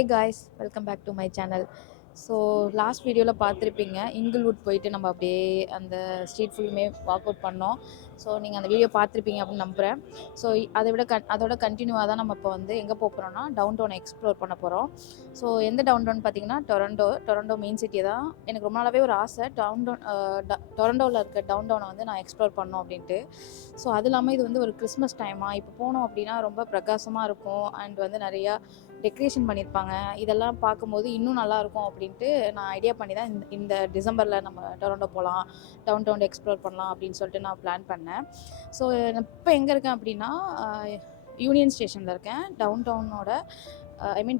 Hey guys, welcome back to my channel. So last வீடியோவில் பார்த்துருப்பீங்க, இங்கிள்வுட் போயிட்டு நம்ம அப்படியே அந்த ஸ்ட்ரீட் ஃபுல்லுமே வாக் அவுட் பண்ணோம். ஸோ நீங்கள் அந்த வீடியோ பார்த்துருப்பீங்க அப்படின்னு நம்புகிறேன். ஸோ அதோட கண்டினியூவாக தான் நம்ம இப்போ வந்து எங்கே போகிறோம்னா டவுன் டவுனை எக்ஸ்ப்ளோர் பண்ண போகிறோம். ஸோ எந்த டவுன் டவுன் பார்த்தீங்கன்னா டொரண்டோ மெயின் சிட்டி தான். எனக்கு ரொம்ப நாளாகவே ஒரு ஆசை டொரண்டோவில் இருக்க டவுன் டவுனை வந்து நான் எக்ஸ்ப்ளோர் பண்ணோம் அப்படின்ட்டு. ஸோ அது இல்லாமல் இது வந்து ஒரு கிறிஸ்மஸ் டைமாக இப்போ போனோம் அப்படின்னா ரொம்ப பிரகாசமாக இருக்கும். அண்ட் வந்து நிறையா டெக்கரேஷன் பண்ணியிருப்பாங்க. இதெல்லாம் பார்க்கும்போது இன்னும் நல்லாயிருக்கும் அப்படின்ட்டு நான் ஐடியா பண்ணி தான் இந்த டிசம்பரில் நம்ம டொரண்டோ போகலாம், டவுன் டவுன் எக்ஸ்ப்ளோர் பண்ணலாம் அப்படின்னு சொல்லிட்டு நான் பிளான் பண்ணேன். ஸோ நான் இப்போ எங்கே இருக்கேன் அப்படின்னா யூனியன் ஸ்டேஷனில் இருக்கேன். டவுன் டவுனோட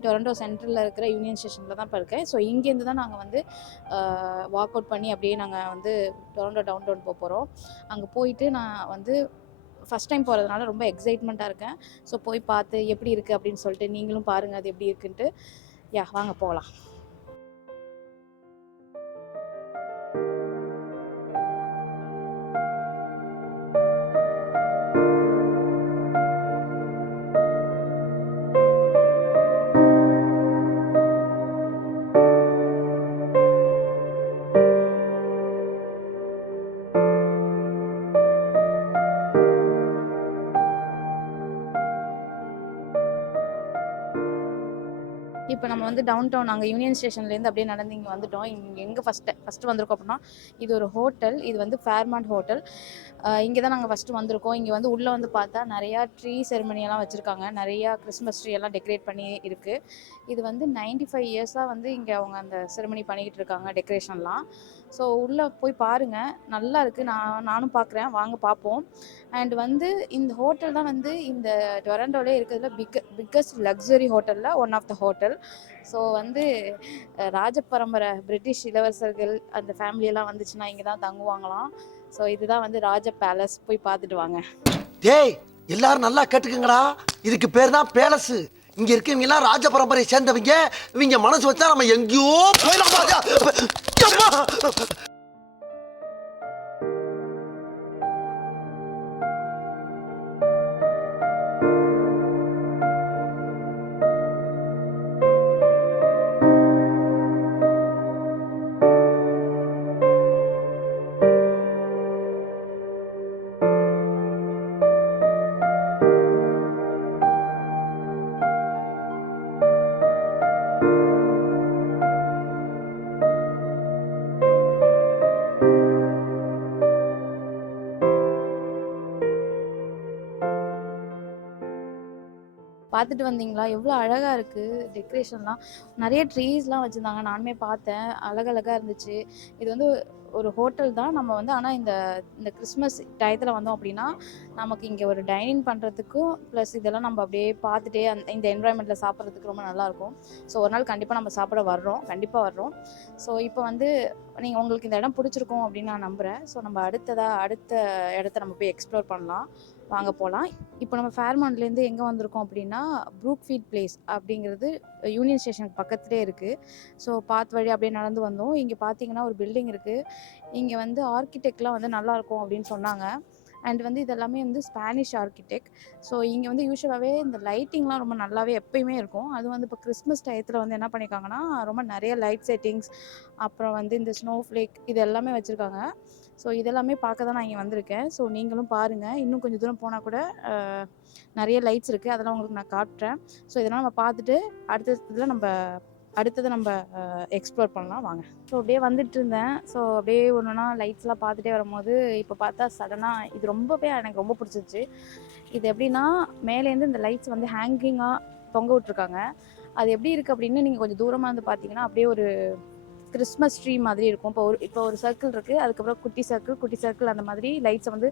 டொரண்டோ சென்ட்ரலில் இருக்கிற யூனியன் ஸ்டேஷனில் தான் இப்போ இருக்கேன். ஸோ இங்கேருந்து தான் நாங்கள் வந்து வாக் அவுட் பண்ணி அப்படியே நாங்கள் வந்து டொரண்டோ டவுன் டவுன் போகிறோம். அங்கே போயிட்டு நான் வந்து ஃபஸ்ட் டைம் போகிறதுனால ரொம்ப எக்ஸைட்மெண்ட்டாக இருக்கேன். ஸோ போய் பார்த்து எப்படி இருக்குது அப்படின்னு சொல்லிட்டு நீங்களும் பாருங்கள் அது எப்படி இருக்குன்ட்டு. வாங்க போகலாம். இப்போ நம்ம வந்து டவுன் டவுன் அங்கே யூனியன் ஸ்டேஷன்லேருந்து அப்படியே நடந்து இங்கே வந்துட்டோம். இங்கே எங்கே ஃபஸ்ட்டு வந்திருக்கோம் அப்படின்னா, இது ஒரு ஹோட்டல். இது வந்து ஃபேர்மாண்ட் ஹோட்டல். இங்கே தான் நாங்கள் ஃபஸ்ட்டு வந்திருக்கோம். இங்கே வந்து உள்ளே வந்து பார்த்தா நிறையா ட்ரீ செரிமனியெல்லாம் வச்சுருக்காங்க. நிறையா கிறிஸ்மஸ் ட்ரீ எல்லாம் டெக்கரேட் பண்ணி இருக்குது. இது வந்து 95 இயர்ஸாக வந்து இங்கே அவங்க அந்த செரிமனி பண்ணிக்கிட்டு இருக்காங்க, டெக்கரேஷன்லாம். ஸோ உள்ளே போய் பாருங்கள், நல்லா இருக்குது. நானும் பார்க்குறேன், வாங்க பார்ப்போம். அண்ட் வந்து இந்த ஹோட்டல் தான் வந்து இந்த டொரண்டோலே இருக்கிறதுல பிக்கஸ்ட் லக்ஸரி ஹோட்டலில் one of the hotel. So வந்து ராஜபரம்பரை பிரிட்டிஷ் இளவரசர்கள் அந்த ஃபேமிலியெல்லாம் வந்துச்சுன்னா இங்கே தான் தங்குவாங்களாம். ஸோ இதுதான் வந்து ராஜ பேலஸ். போய் பார்த்துட்டு வாங்க. டேய் எல்லாரும் நல்லா கேட்டுக்குங்கடா, இதுக்கு பேர் தான் பேலஸ். இங்க இருக்கவங்க எல்லாம் ராஜ பரம்பரையை சேர்ந்தவங்க. இவங்க மனசு வச்சா நம்ம எங்கேயோ போயிடலாம். பார்த்துட்டு வந்தீங்களா? எவ்வளோ அழகாக இருக்குது டெக்கரேஷன்லாம். நிறைய ட்ரீஸ்லாம் வச்சுருந்தாங்க, நானுமே பார்த்தேன். அழகழகாக இருந்துச்சு. இது வந்து ஒரு ஹோட்டல் தான். நம்ம வந்து ஆனால் இந்த கிறிஸ்மஸ் டயத்தில் வந்தோம் அப்படின்னா நமக்கு இங்கே ஒரு டைனிங் பண்ணுறதுக்கும் ப்ளஸ் இதெல்லாம் நம்ம அப்படியே பார்த்துட்டே இந்த என்வரான்மெண்ட்டில் சாப்பிட்றதுக்கு ரொம்ப நல்லாயிருக்கும். ஸோ ஒரு நாள் கண்டிப்பாக நம்ம சாப்பிட கண்டிப்பாக வர்றோம். ஸோ இப்போ வந்து உங்களுக்கு இந்த இடம் பிடிச்சிருக்கும் அப்படின்னு நான் நம்புகிறேன். ஸோ நம்ம அடுத்த இடத்த நம்ம போய் எக்ஸ்ப்ளோர் பண்ணலாம். வாங்க போகலாம். இப்போ நம்ம ஃபேர்மாண்ட்லேருந்து எங்கே வந்திருக்கோம் அப்படின்னா ப்ரூக்ஃபீல்ட் பிளேஸ் அப்படிங்கிறது யூனியன் ஸ்டேஷனுக்கு பக்கத்துலேயே இருக்குது. ஸோ பாத் வழி அப்படியே நடந்து வந்தோம். இங்கே பார்த்தீங்கன்னா ஒரு பில்டிங் இருக்குது. இங்கே வந்து ஆர்கிடெக்ட்லாம் வந்து நல்லாயிருக்கும் அப்படின்னு சொன்னாங்க. அண்ட் வந்து இதெல்லாமே வந்து ஸ்பானிஷ் ஆர்கிடெக்ட். ஸோ இங்கே வந்து யூஸ்வலாகவே இந்த லைட்டிங்லாம் ரொம்ப நல்லாவே எப்பயுமே இருக்கும். அது வந்து இப்போ கிறிஸ்மஸ் டயத்தில் வந்து என்ன பண்ணியிருக்காங்கன்னா ரொம்ப நிறைய லைட் செட்டிங்ஸ், அப்புறம் வந்து இந்த ஸ்னோ ஃப்ளேக் இது எல்லாமே வச்சுருக்காங்க. ஸோ இதெல்லாமே பார்க்க தான் நான் இங்கே வந்திருக்கேன். ஸோ நீங்களும் பாருங்கள். இன்னும் கொஞ்சம் தூரம் போனால் கூட நிறைய லைட்ஸ் இருக்குது, அதெல்லாம் உங்களுக்கு நான் காட்டுறேன். ஸோ இதெல்லாம் நம்ம பார்த்துட்டு அடுத்தது நம்ம எக்ஸ்ப்ளோர் பண்ணலாம். வாங்க. ஸோ அப்படியே வந்துட்டு இருந்தேன். ஸோ அப்படியே ஒன்றுனா லைட்ஸ்லாம் பார்த்துட்டே வரும்போது இப்போ பார்த்தா சடனாக இது எனக்கு ரொம்ப பிடிச்சிருச்சு. இது எப்படின்னா மேலேருந்து இந்த லைட்ஸ் வந்து ஹேங்கிங்காக தொங்க விட்ருக்காங்க. அது எப்படி இருக்குது அப்படின்னு நீங்கள் கொஞ்சம் தூரமாக வந்து பார்த்தீங்கன்னா அப்படியே ஒரு கிறிஸ்மஸ் ட்ரீ மாதிரி இருக்கும். இப்போ ஒரு சர்க்கிள் இருக்குது, அதுக்கப்புறம் குட்டி சர்க்கிள் அந்த மாதிரி லைட்ஸை வந்து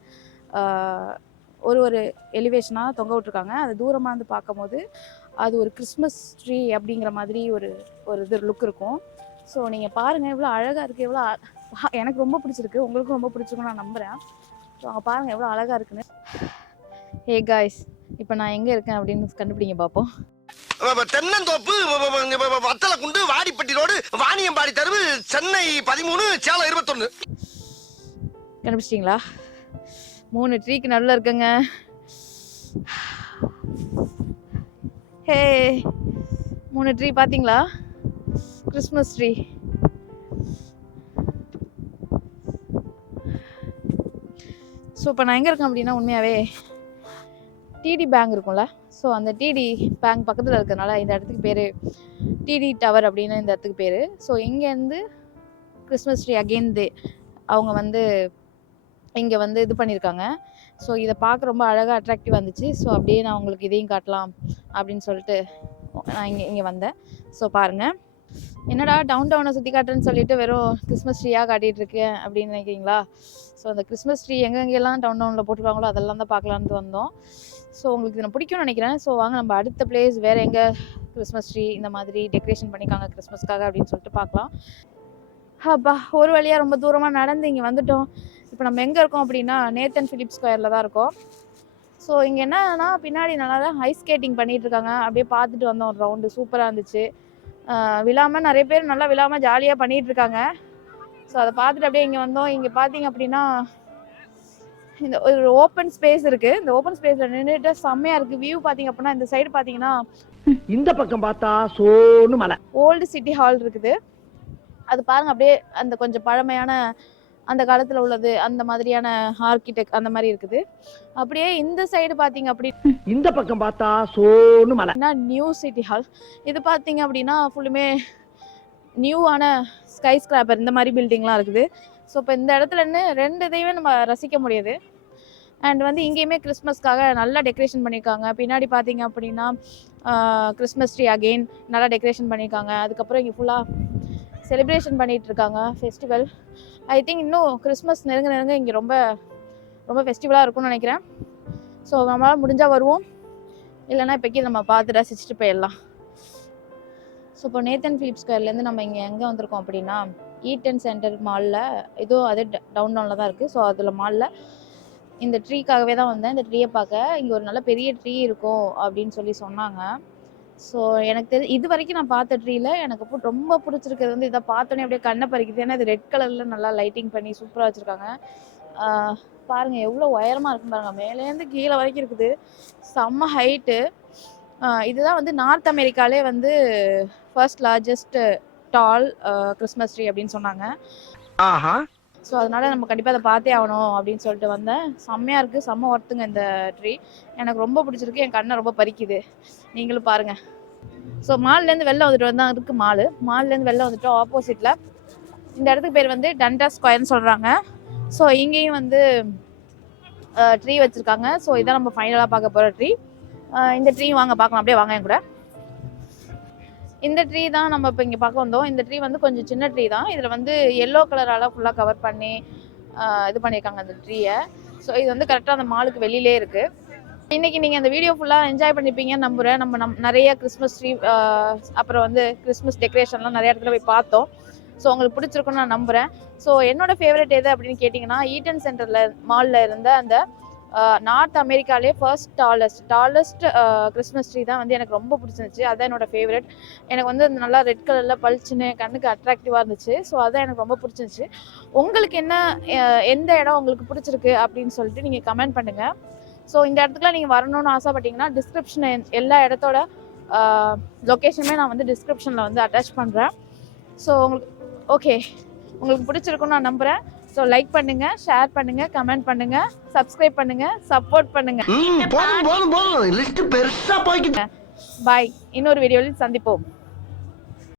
ஒரு எலிவேஷனாக தொங்க விட்ருக்காங்க. அது தூரமாக வந்து பார்க்கும்போது அது ஒரு கிறிஸ்மஸ் ட்ரீ அப்படிங்கிற மாதிரி ஒரு இது லுக் இருக்கும். ஸோ நீங்கள் பாருங்கள், எவ்வளோ அழகாக இருக்குது. எனக்கு ரொம்ப பிடிச்சிருக்கு, உங்களுக்கும் ரொம்ப பிடிச்சிருக்குன்னு நான் நம்புகிறேன். ஸோ அங்கே பாருங்கள் எவ்வளோ அழகாக இருக்குன்னு. ஹே காய்ஸ், இப்போ நான் எங்கே இருக்கேன் அப்படின்னு கண்டுபிடிங்க பார்ப்போம். தென்னந்தோப்பு, வத்தலக்குண்டு, வாடிப்பட்டி ரோடு, வாணியம்பாடி தெருவு, சென்னை 13, சேலம் 21. கண்டுபிடிச்சிட்டிங்களா? 3 ட்ரீக்கு நடுவில் இருக்குங்க. ஹே 3 ட்ரீ பார்த்தீங்களா? Christmas tree. ஸோ இப்போ நான் எங்கே இருக்கேன் அப்படின்னா, உண்மையாகவே டிடி பேங்க் இருக்கும்ல, ஸோ அந்த டிடி பேங்க் பக்கத்தில் இருக்கிறதுனால இந்த இடத்துக்கு பேர் டிடி டவர் அப்படின்னு இந்த இடத்துக்கு பேர். ஸோ இங்கேருந்து கிறிஸ்மஸ் ட்ரீ அகெயின் அவங்க வந்து இங்கே வந்து இது பண்ணியிருக்காங்க. ஸோ இதை பார்க்க ரொம்ப அழகாக அட்ராக்டிவாக இருந்துச்சு. ஸோ அப்படியே நான் உங்களுக்கு இதையும் காட்டலாம் அப்படின்னு சொல்லிட்டு நான் இங்கே வந்தேன். ஸோ பாருங்கள், என்னடா டவுனை சுற்றி காட்டுறேன்னு சொல்லிட்டு வெறும் கிறிஸ்மஸ் ட்ரீயாக காட்டிகிட்டு இருக்கேன் அப்படின்னு நினைக்கிறீங்களா? ஸோ அந்த கிறிஸ்மஸ் ட்ரீ எங்கெங்கெல்லாம் டவுனில் போட்டிருக்காங்களோ அதெல்லாம் தான் பார்க்கலான்ட்டு வந்தோம். ஸோ உங்களுக்கு நான் பிடிக்கும்னு நினைக்கிறேன். ஸோ வாங்க நம்ம அடுத்த பிளேஸ் வேறு எங்கே கிறிஸ்மஸ் ட்ரீ இந்த மாதிரி டெக்கரேஷன் பண்ணியிருக்காங்க கிறிஸ்மஸ்க்காக அப்படின்னு சொல்லிட்டு பார்க்கலாம். அப்பா, ஒரு வழியாக ரொம்ப தூரமாக நடந்து இங்கே வந்துட்டோம். இப்போ நம்ம எங்கே இருக்கோம் அப்படின்னா நேத்தன் பிலிப் ஸ்கொயரில் தான் இருக்கோம். ஸோ இங்கே என்னன்னா பின்னாடி நல்லா தான் ஐஸ் ஸ்கேட்டிங் பண்ணிகிட்டு இருக்காங்க. அப்படியே பார்த்துட்டு வந்தோம் ஒரு ரவுண்டு, சூப்பராக இருந்துச்சு. விழாமல் நிறைய பேர் நல்லா விழாமல் ஜாலியாக பண்ணிகிட்டு இருக்காங்க. ஸோ அதை பார்த்துட்டு அப்படியே இங்கே வந்தோம். இங்கே பார்த்தீங்க அப்படின்னா இந்த ஒரு ஓப்பன் ஸ்பேஸ் இருக்குது. இந்த ஓப்பன் ஸ்பேஸில் நின்றுட்டு செம்மையாக இருக்குது. வியூ பார்த்தீங்க அப்படின்னா இந்த சைடு பார்த்தீங்கன்னா இந்த பக்கம் பார்த்தா சோனு மலை ஓல்டு சிட்டி ஹால் இருக்குது. அது பாருங்கள், அப்படியே அந்த கொஞ்சம் பழமையான அந்த காலத்தில் உள்ளது அந்த மாதிரியான ஆர்கிடெக்ட் அந்த மாதிரி இருக்குது. அப்படியே இந்த சைடு பார்த்தீங்க அப்படின்னா இந்த பக்கம் பார்த்தா சோனு மலை நியூ சிட்டி ஹால். இது பார்த்தீங்க அப்படின்னா ஃபுல்லுமே நியூவான ஸ்கை ஸ்கிராப்பர் இந்த மாதிரி பில்டிங்லாம் இருக்குது. ஸோ இப்போ இந்த இடத்துல இருந்து 2 இதையுமே நம்ம ரசிக்க முடியுது. அண்ட் வந்து இங்கேயுமே கிறிஸ்மஸ்க்காக நல்லா டெக்கரேஷன் பண்ணியிருக்காங்க. பின்னாடி பார்த்தீங்க அப்படின்னா கிறிஸ்மஸ் ட்ரீ அகெயின் நல்லா டெக்கரேஷன் பண்ணியிருக்காங்க. அதுக்கப்புறம் இங்கே ஃபுல்லாக செலிப்ரேஷன் பண்ணிகிட்டு இருக்காங்க, ஃபெஸ்டிவல். ஐ திங்க் இன்னும் கிறிஸ்மஸ் நெருங்க இங்கே ரொம்ப ரொம்ப ஃபெஸ்டிவலாக இருக்கும்னு நினைக்கிறேன். ஸோ நம்மளால் முடிஞ்சால் வருவோம், இல்லைன்னா இப்போக்கி நம்ம பார்த்து ரசிச்சுட்டு போயிடலாம். ஸோ இப்போ நேத்தன் பிலிப் ஸ்கொயர்லேருந்து நம்ம இங்கே எங்கே வந்திருக்கோம் அப்படின்னா ஈட்டன் சென்டர் மாலில், ஏதோ அது டவுனில் தான் இருக்குது. ஸோ அதில் மாலில் இந்த ட்ரீக்காகவே தான் வந்தேன். இந்த ட்ரீயை பார்க்க இங்கே ஒரு நல்ல பெரிய ட்ரீ இருக்கும் அப்படின்னு சொல்லி சொன்னாங்க. ஸோ எனக்கு இது வரைக்கும் நான் பார்த்த ட்ரீயில் எனக்கு ரொம்ப பிடிச்சிருக்கிறது வந்து இதை பார்த்தோன்னே அப்படியே கண்ணை பறிக்குது. ஏன்னா இது ரெட் கலரில் நல்லா லைட்டிங் பண்ணி சூப்பராக வச்சுருக்காங்க. பாருங்கள் எவ்வளோ உயரமாக இருக்குன்னு பாருங்கள், மேலேருந்து கீழே வரைக்கும் இருக்குது, செம்ம ஹைட்டு. இதுதான் வந்து நார்த் அமெரிக்காலே வந்து ஃபர்ஸ்ட் லார்ஜஸ்ட் டால் கிறிஸ்மஸ் ட்ரீ அப்படின்னு சொன்னாங்க. ஸோ அதனால் நம்ம கண்டிப்பாக அதை பார்த்தே ஆகணும் அப்படின்னு சொல்லிட்டு வந்தேன். செம்மையாக இருக்குது, செம்ம ஒர்த்துங்க இந்த ட்ரீ. எனக்கு ரொம்ப பிடிச்சிருக்கு, என் கண்ணை ரொம்ப பறிக்குது, நீங்களும் பாருங்கள். ஸோ மால்லேருந்து வெளில வந்துட்டு வந்தால் இருக்குது மால்லேருந்து வெளில வந்துட்டு ஆப்போசிட்டில் இந்த இடத்துக்கு பேர் வந்து டண்டா ஸ்கொயர்னு சொல்கிறாங்க. ஸோ இங்கேயும் வந்து ட்ரீ வச்சுருக்காங்க. ஸோ இதான் நம்ம ஃபைனலாக பார்க்க போகிற ட்ரீ. இந்த ட்ரீ வாங்க பார்க்கலாம், அப்படியே வாங்க என் கூட. இந்த ட்ரீ தான் நம்ம இப்போ இங்கே பார்க்க வந்தோம். இந்த ட்ரீ வந்து கொஞ்சம் சின்ன ட்ரீ தான். இதில் வந்து எல்லோ கலரால் ஃபுல்லாக கவர் பண்ணி இது பண்ணியிருக்காங்க அந்த ட்ரீயை. ஸோ இது வந்து கரெக்டாக அந்த மாலுக்கு வெளியிலே இருக்குது. இன்றைக்கி நீங்கள் அந்த வீடியோ ஃபுல்லாக என்ஜாய் பண்ணிப்பீங்கன்னு நம்புகிறேன். நம்ம நிறைய கிறிஸ்மஸ் ட்ரீ அப்புறம் வந்து கிறிஸ்மஸ் டெக்கரேஷன்லாம் நிறைய இடத்துல போய் பார்த்தோம். ஸோ உங்களுக்கு பிடிச்சிருக்குன்னு நான் நம்புகிறேன். ஸோ என்னோடய ஃபேவரட் எது அப்படின்னு கேட்டிங்கன்னா ஈட்டன் சென்டரில் மாலில் இருந்த அந்த நார்த் அமெரிக்காலே ஃபர்ஸ்ட் டாலஸ்ட் கிறிஸ்மஸ் ட்ரீ தான் வந்து எனக்கு ரொம்ப பிடிச்சிருந்துச்சு. அதுதான் என்னோடய ஃபேவரட். எனக்கு வந்து நல்லா ரெட் கலரில் பளிச்சுன்னு கண்ணுக்கு அட்ராக்டிவாக இருந்துச்சு. ஸோ அதுதான் எனக்கு ரொம்ப பிடிச்சிருந்துச்சு. உங்களுக்கு எந்த இடம் உங்களுக்கு பிடிச்சிருக்கு அப்படின்னு சொல்லிட்டு நீங்கள் கமெண்ட் பண்ணுங்கள். ஸோ இந்த இடத்துக்குலாம் நீங்கள் வரணும்னு ஆசைப்பட்டீங்கன்னா டிஸ்கிரிப்ஷன் எல்லா இடத்தோட லொக்கேஷனுமே நான் வந்து டிஸ்கிரிப்ஷனில் வந்து அட்டாச் பண்ணுறேன். ஸோ உங்களுக்கு பிடிச்சிருக்குன்னு நான் நம்புகிறேன். ஸோ லைக் பண்ணுங்க, ஷேர் பண்ணுங்க, கமெண்ட் பண்ணுங்க, சப்ஸ்கிரைப் பண்ணுங்க, சப்போர்ட் பண்ணுங்க. லிஸ்ட் பெருசா போய்க்கிட்டு. பாய், இன்னொரு வீடியோவில் சந்திப்போம்.